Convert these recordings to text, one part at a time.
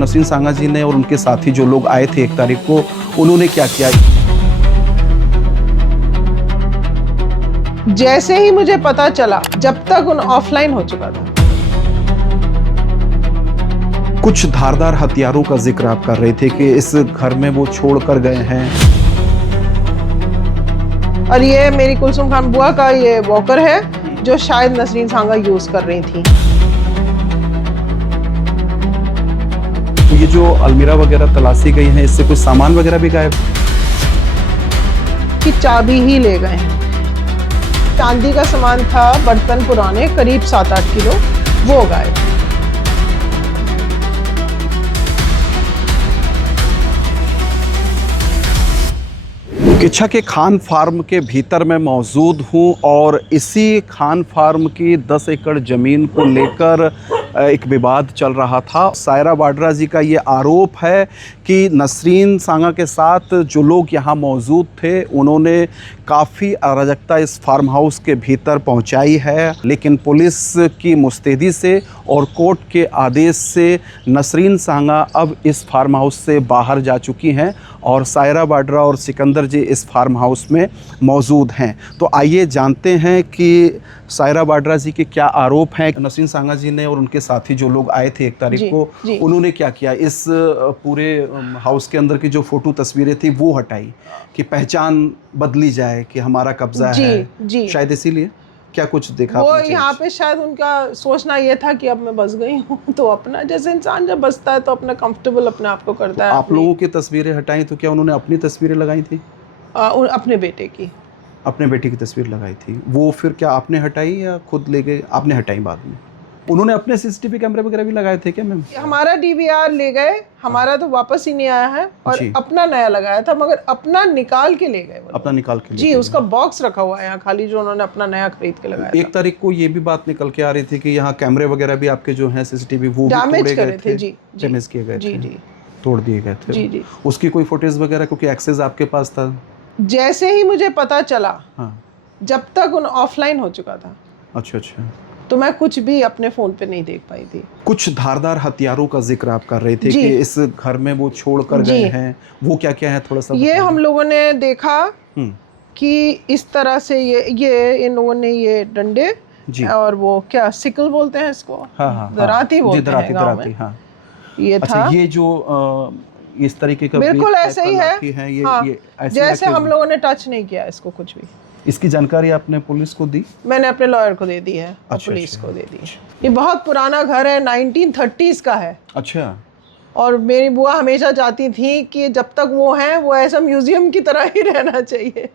नसरीन सांगा जी ने और उनके साथी जो लोग आए थे 1 तारीख को, उन्होंने क्या किया? जैसे ही मुझे पता चला, जब तक उन ऑफलाइन हो चुका था। कुछ धारदार हथियारों का जिक्र आप कर रहे थे कि इस घर में वो छोड़ कर गए हैं। और ये मेरी कुलसुम खान बुआ का ये वॉकर है जो शायद नसरीन सांगा यूज कर रही थी। तो ये जो अलमीरा वगैरह तलाशी गई है, इससे कुछ सामान वगैरह भी गायब? की चाबी ही ले गए हैं। चांदी का सामान था, बर्तन पुराने करीब 7-8 किलो, वो गायब। किच्छा के खान फार्म के भीतर मैं मौजूद हूं और इसी खान फार्म की 10 एकड़ ज़मीन को लेकर एक विवाद चल रहा था। सायरा वाड्रा जी का ये आरोप है कि नसरीन सांगा के साथ जो लोग यहाँ मौजूद थे उन्होंने काफ़ी अराजकता इस फार्म हाउस के भीतर पहुँचाई है, लेकिन पुलिस की मुस्तैदी से और कोर्ट के आदेश से नसरीन सांगा अब इस फार्म हाउस से बाहर जा चुकी हैं और सायरा वाड्रा और सिकंदर जी इस फार्म हाउस में मौजूद हैं। तो आइए जानते हैं कि सायरा वाड्रा जी के क्या आरोप हैं। नसरीन सांगा जी ने और उनके साथी जो लोग आए थे 1 तारीख को, उन्होंने क्या किया? इस पूरे हाउस के अंदर की जो फोटो तस्वीरें थी वो हटाई कि पहचान बदली जाए कि हमारा कब्जा है। शायद इसीलिए क्या कुछ देखा वो यहाँ पे शायद उनका सोचना ये था कि अब मैं बस गई हूँ तो अपना जैसे इंसान जब बसता है तो अपना कंफर्टेबल अपने आप को करता है। आप लोगों की तस्वीरें हटाई तो क्या उन्होंने अपनी तस्वीरें लगाई थी? अपने बेटे की। अपने बेटे की तस्वीर लगाई थी, वो फिर क्या आपने हटाई या खुद ले गए? आपने हटाई बाद में। उन्होंने अपने सीसीटीवी कैमरे वगैरह भी लगाए थे क्या मैम? हमारा डीवीआर ले गए, हमारा तो वापस ही नहीं आया है और अपना नया लगाया था, मगर अपना निकाल के ले गए। अपना निकाल के जी, उसका बॉक्स रखा हुआ है यहाँ खाली, जो उन्होंने अपना नया खरीद के लगाया। 1 तारीख को ये भी बात निकल के आ रही थी कि यहाँ कैमरे वगैरह भी आपके जो हैं सीसीटीवी वो डैमेज करे थे। जी, डैमेज किए गए थे। जी, तोड़ दिए गए थे। जी। उसकी कोई फुटेज वगैरह, क्योंकि एक्सेस आपके पास था? जैसे ही मुझे पता चला, जब तक उन ऑफलाइन हो चुका था। अच्छा, तो मैं कुछ भी अपने फोन पे नहीं देख पाई थी। कुछ धारदार हथियारों का जिक्र आप कर रहे थे कि इस घर में वो छोड़ कर गए हैं, वो क्या क्या है थोड़ा सा? ये हम लोगों ने देखा कि इस तरह से ये इन लोगों ने ये डंडे और वो क्या सिकल बोलते हैं इसको, दराती बोलते हैं गाँव में। ये था, ये जो इस तरीके का बिल्कुल ऐसे ही है। ये जैसे हम लोगों ने टच नहीं किया इसको कुछ भी। इसकी जानकारी आपने पुलिस को दी? मैंने अपने लॉयर को दे दी है। पुलिस को दे दी। ये बहुत पुराना घर है, 1930s का है। अच्छा। और मेरी बुआ हमेशा चाहती थी कि जब तक वो हैं वो ऐसा म्यूजियम की तरह ही रहना चाहिए।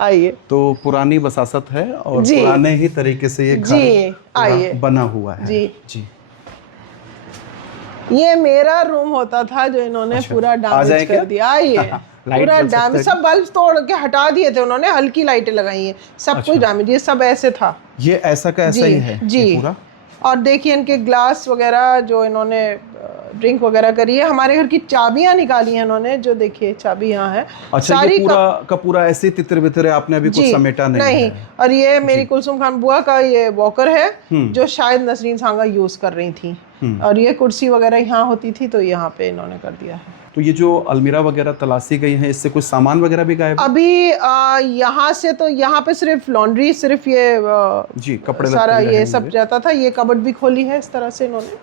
आइए। तो पुरानी वसासत है और पुराने ही तरीके से ये घर बना हुआ है। जी। ये मेरा रूम होता था जो इन्होंने पूरा डैमेज कर दिया। आइए। पूरा डैमेज, सब बल्ब तोड़ के हटा दिए थे उन्होंने, हल्की लाइटें लगाई हैं, सब कुछ डैमेज। ये सब ऐसे था, ये ऐसा का ऐसा ही है जी पूरा। और देखिए इनके ग्लास वगैरह जो इन्होंने ड्रिंक वगैरह करी है, हमारे घर की चाबियां निकाली हैं इन्होंने, जो देखिए चाबी यहाँ है। अच्छा, सारी ये पूरा का पूरा ऐसे तितर बितर है, आपने अभी कुछ समेटा नहीं है। और ये मेरी कुलसुम खान बुआ का ये वॉकर है जो शायद नसरीन सांगा यूज कर रही थी। और ये कुर्सी वगैरह यहाँ होती थी तो यहाँ पे इन्होंने कर दिया है। तो ये जो अलमीरा वगैरह तलाशी गई है, इससे कुछ सामान वगैरह भी गायब? अभी यहाँ से तो यहाँ पे सिर्फ लॉन्ड्री, सिर्फ ये कपड़े सारा ये सब जाता था। ये कबर्ड भी खोली है इस तरह से इन्होंने,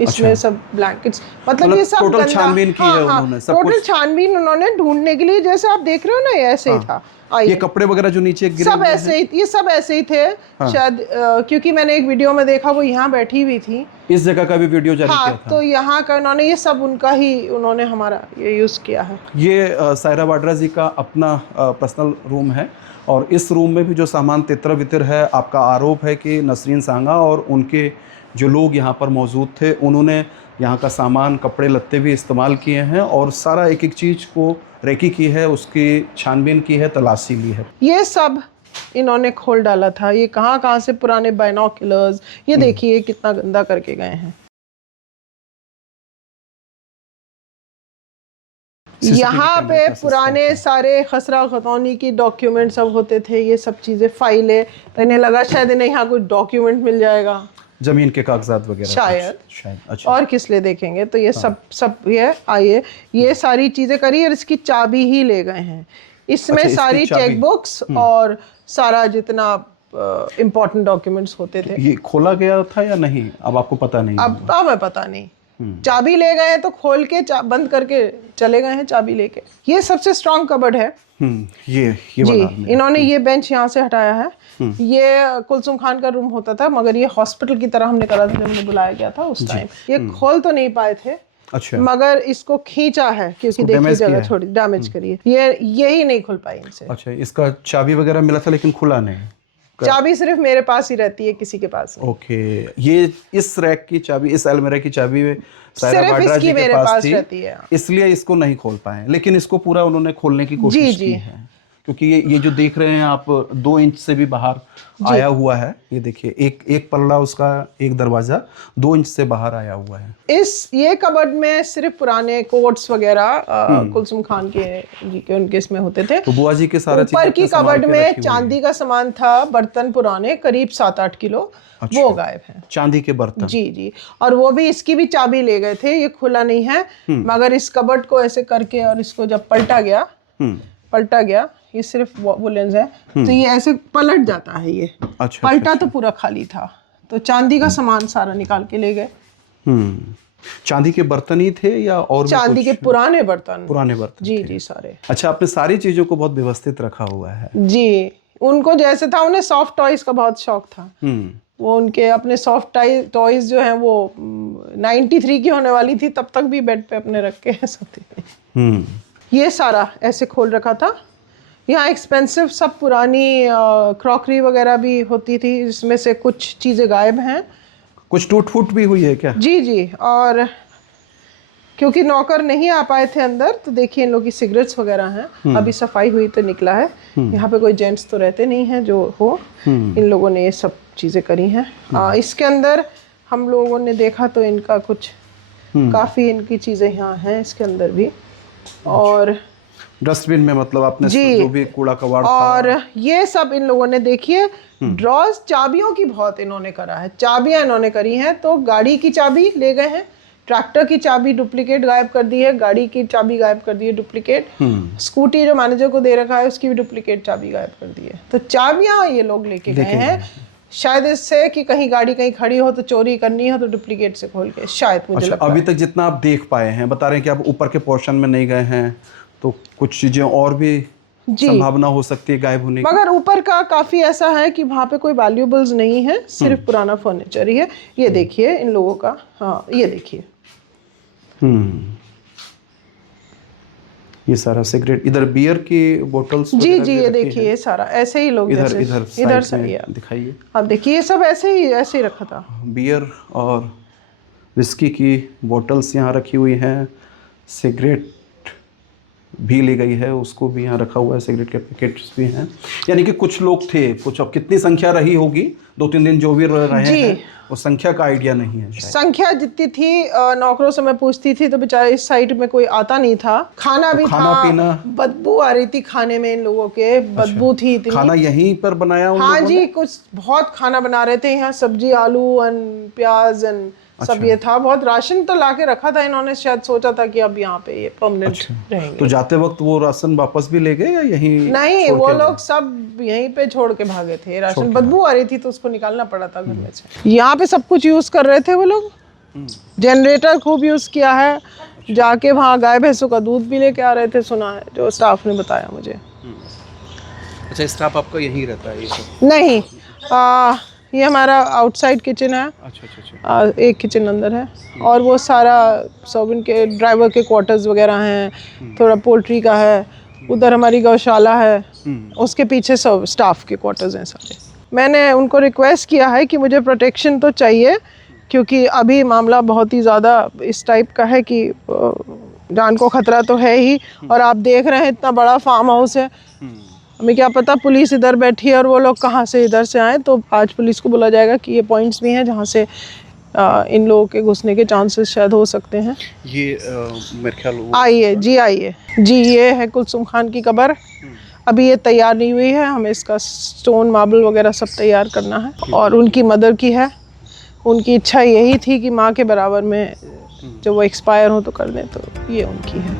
इसमें सब ब्लैंकेट्स, मतलब ये सब टोटल छानबीन की है उन्होंने, सब टोटल छानबीन उन्होंने ढूंढने के लिए, जैसे आप देख रहे हो ना, ये ऐसे ही था। ये कपड़े वगैरह जो नीचे गिरे सब ऐसे ही, ये सब ऐसे ही थे शायद, क्योंकि मैंने एक वीडियो में देखा वो यहाँ बैठी हुई थी। इस जगह का भी वीडियो जारी किया था। तो यहाँ का उन्होंने ये सब उनका ही, उन्होंने हमारा ये यूज किया है। ये सायरा वाड्रा जी का अपना पर्सनल रूम है और इस रूम में भी जो सामान तितर बितर है, आपका आरोप है कि नसरीन सांगा और उनके जो लोग यहाँ पर मौजूद थे उन्होंने यहाँ का सामान, कपड़े लत्ते भी इस्तेमाल किए हैं और सारा एक एक चीज़ को रेकी की है, उसकी छानबीन की है, तलाशी ली है। ये सब इन्होंने खोल डाला था। ये कहाँ से पुराने बाइनोक्यूलर्स, ये देखिए कितना गंदा करके गए हैं। यहाँ पे पुराने सारे खसरा खतौनी की डॉक्यूमेंट सब होते थे, ये सब चीज़ें, फाइलें। तो इन्हें लगा शायद इन्हें यहाँ कुछ डॉक्यूमेंट मिल जाएगा। जमीन के कागजात वगैरह शायद। अच्छा। और किस लिए देखेंगे, तो ये सब ये आइए, ये सारी चीजें करी और इसकी चाबी ही ले गए हैं। इसमें अच्छा, सारी चेक बुक्स और सारा जितना इम्पोर्टेंट डॉक्यूमेंट्स होते थे। ये खोला गया था या नहीं, अब आपको पता नहीं? अब हमें पता नहीं। चाबी ले गए हैं तो खोल के बंद करके चले गए हैं चाबी लेके। ये सबसे स्ट्रॉन्ग कबर्ड है। ये जी, इन्होंने ये बेंच यहाँ से हटाया है। ये कुलसुम खान का रूम होता था, मगर ये हॉस्पिटल की तरह हमने करा था, हमने बुलाया गया था उस टाइम। ये खोल तो नहीं पाए थे। अच्छा। मगर इसको खींचा है क्योंकि देखिए जगह थोड़ी डैमेज करी है। यही नहीं खुल पाई इनसे। अच्छा, इसका चाबी वगैरह मिला था लेकिन खुला नहीं? चाबी सिर्फ मेरे पास ही रहती है, किसी के पास नहीं। ओके, ये इस रैक की चाबी, इस अलमीरा की चाबी सिर्फ इसकी मेरे पास रहती है, इसलिए इसको नहीं खोल पाए। लेकिन इसको पूरा उन्होंने खोलने की कोशिश की है, क्योंकि ये जो देख रहे हैं आप 2 इंच से भी बाहर आया हुआ है। ये देखिए, एक पल्ला उसका, एक दरवाजा 2 इंच से बाहर आया हुआ है। ये कबर्ड में सिर्फ पुराने कोट्स वगैरह कुलसुम खान के उनके इसमें होते थे। तो बुआ जी के सारा ऊपर की कबर्ड में चांदी का सामान था, बर्तन पुराने करीब 7-8 किलो। अच्छा। वो गायब है, चांदी के बर्तन। जी, और वो भी, इसकी भी चाबी ले गए थे। ये खुला नहीं है, मगर इस कबर्ड को ऐसे करके और इसको जब पलटा गया, ये सिर्फ वुलेंस है, तो ये ऐसे पलट जाता है ये। अच्छा, पलटा तो पूरा खाली था, तो चांदी का सामान सारा निकाल के ले गए। चांदी के बर्तन ही थे या और चांदी के पुराने बर्तन जी सारे। अच्छा, आपने सारी चीजों को बहुत व्यवस्थित रखा हुआ है। जी, उनको जैसे था, उन्हें सॉफ्ट टॉयज का बहुत शौक था। वो उनके अपने सॉफ्ट टॉयज जो हैं वो 93 की होने वाली थी, तब तक भी बेड पे अपने रख के सोती थी। ये सारा ऐसे खोल रखा था। यहाँ एक्सपेंसिव सब पुरानी क्रॉकरी वगैरह भी होती थी, जिसमें से कुछ चीज़ें गायब हैं। कुछ टूट फूट भी हुई है क्या? जी, और क्योंकि नौकर नहीं आ पाए थे अंदर, तो देखिए इन लोग की सिगरेट्स वगैरह हैं। अभी सफाई हुई तो निकला है। यहाँ पे कोई जेंट्स तो रहते नहीं हैं जो हो। इन लोगों ने ये सब चीज़ें करी हैं। इसके अंदर हम लोगों ने देखा तो इनका कुछ काफ़ी इनकी चीज़ें यहाँ हैं इसके अंदर भी। और डस्टबिन में, मतलब आपने जो भी कूड़ा कबाड़ और ये सब इन लोगों ने, देखिए ड्रॉज, चाबियों की बहुत इन्होंने करा है। चाबियां इन्होंने करी हैं, तो गाड़ी की चाबी ले गए हैं, ट्रैक्टर की चाबी डुप्लीकेट गायब कर दी है, गाड़ी की चाबी गायब कर दी है डुप्लीकेट, स्कूटी जो मैनेजर को दे रखा है उसकी भी डुप्लीकेट चाबी गायब कर दी है। तो चाबियां ये लोग लेके गए हैं, शायद इससे कि कहीं गाड़ी कहीं खड़ी हो तो चोरी करनी हो तो डुप्लीकेट से खोल के, शायद मुझे लगता है। अभी तक जितना आप देख पाए हैं, बता रहे हैं कि आप ऊपर के पोर्शन में नहीं गए हैं, तो कुछ चीजें और भी संभावना हो सकती है गायब होने की। मगर ऊपर का काफी ऐसा है कि वहाँ पे कोई वैल्यूएबल्स नहीं है, सिर्फ पुराना फर्नीचर ही है। ये देखिए इन लोगों का, हाँ ये देखिए, ये सारा सिगरेट, इधर बियर की बोतल्स जी ये देखिए, ये सारा ऐसे ही लोग इधर से दिखाइए। आप देखिए, ये सब ऐसे ही रखा था। बियर और विस्की की बोतल्स यहाँ रखी हुई हैं, सिगरेट भी ली गई है, उसको भी यहाँ रखा हुआ है, सिगरेट के पैकेट्स भी हैं। यानी कि कुछ लोग थे, कुछ, अब कितनी संख्या रही होगी, 2-3 दिन जो भी रहे हैं, वो संख्या का आइडिया नहीं है शायद। संख्या जितनी थी, नौकरों से मैं पूछती थी तो बेचारे इस साइड में कोई आता नहीं था। खाना पीना, बदबू आ रही थी खाने में, इन लोगों के बदबू थी इतनी। खाना यहीं पर बनाया? हाँ जी, कुछ बहुत खाना बना रहे थे यहाँ, सब्जी, आलू एंड प्याज एंड सब ये था। बहुत राशन तो लाके रखा था इन्होंने, शायद सोचा था कि अब यहाँ पे ये परमानेंट रहेंगे। तो जाते वक्त वो राशन वापस भी ले गए या यहीं? नहीं, वो लोग सब यहीं पे छोड़ के भागे थे। राशन बदबू आ रही थी तो उसको निकालना पड़ा था घर में से। यहाँ पे सब कुछ यूज कर रहे थे वो लोग। जनरेटर खूब यूज किया है। जाके वहाँ गाय भैंसों का दूध भी लेके आ रहे थे, सुना है, जो स्टाफ ने बताया मुझे। अच्छा, स्टाफ आपका यहीं रहता है ये सब? नहीं, ये हमारा आउटसाइड किचन है। अच्छा। एक किचन अंदर है, और वो सारा सब इनके ड्राइवर के क्वार्टर्स वगैरह हैं, थोड़ा पोल्ट्री का है, उधर हमारी गौशाला है, उसके पीछे सब स्टाफ के क्वार्टर्स हैं सारे। मैंने उनको रिक्वेस्ट किया है कि मुझे प्रोटेक्शन तो चाहिए, क्योंकि अभी मामला बहुत ही ज़्यादा इस टाइप का है कि जान को खतरा तो है ही, और आप देख रहे हैं इतना बड़ा फार्म हाउस है, हमें क्या पता पुलिस इधर बैठी है और वो लोग कहाँ से इधर से आए। तो आज पुलिस को बोला जाएगा कि ये पॉइंट्स भी हैं जहाँ से इन लोगों के घुसने के चांसेस शायद हो सकते हैं। ये मेरे ख्याल आइए जी, ये है कुलसुम खान की कब्र। अभी ये तैयार नहीं हुई है, हमें इसका स्टोन, मार्बल वगैरह सब तैयार करना है। और उनकी मदर की है, उनकी इच्छा यही थी कि माँ के बराबर में जब वो एक्सपायर हो तो कर दें, तो ये उनकी है।